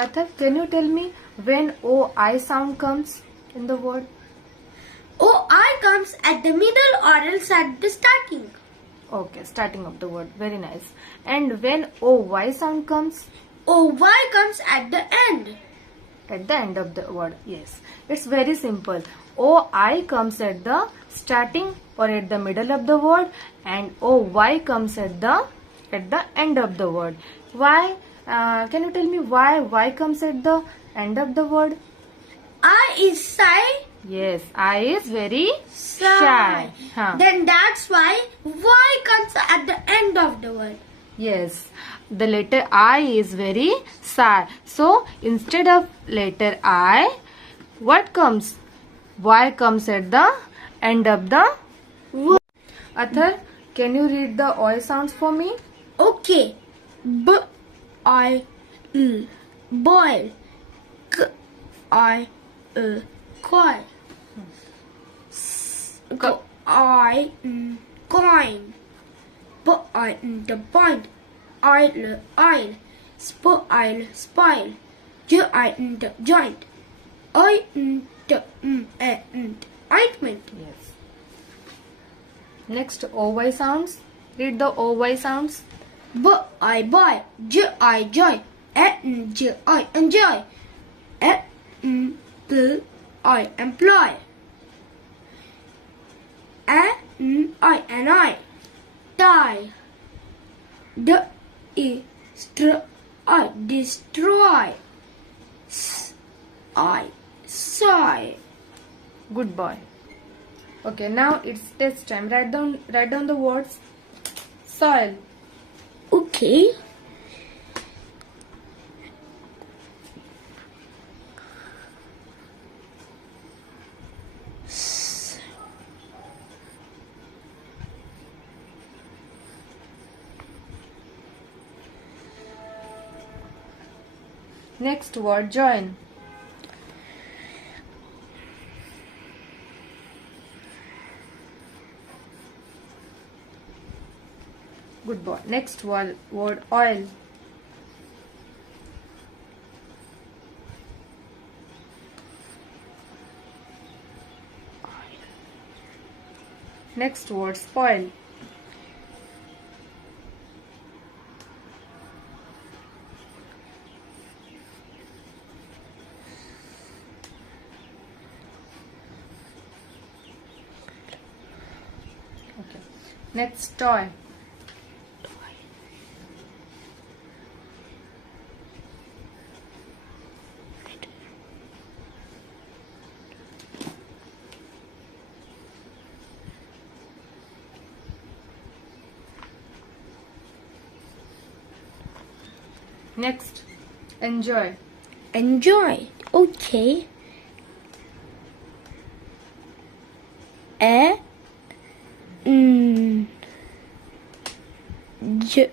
Athar, can you tell me when OI sound comes in the word? OI comes at the middle or else at the starting. Okay, starting of the word. Very nice. And when OY sound comes? OY comes at the end. At the end of the word. Yes. It's very simple. OI comes at the starting or at the middle of the word, and OY comes at the end of the word. Why? Can you tell me why Y comes at the end of the word? I is shy. Yes, I is very shy. Huh. Then that's why Y comes at the end of the word. Yes, the letter I is very shy. So instead of letter I, what comes? Y comes at the end of the word. Athar, can you read the OI sounds for me? Okay. B-I-L. Boil. K-I-L. Coil. I-N. Coin. P-I-N. The point. I-L. Isle. Spoil. Spoil. J-I-N. The joint. I-N. The ointment. Yes. Next OY sounds. Read the OY sounds. B-I buy, J-I joy, N-J-I enjoy, N-P-I employ, N-I tie, D-E-S-T-R-I destroy, S-I sigh. Good boy. Okay, now it's test time. Write down the words. Soil. Okay. Next word, join. Good boy. Next word, oil. Next word, spoil. Okay. Next, toy. Next, enjoy. Enjoy. Okay. J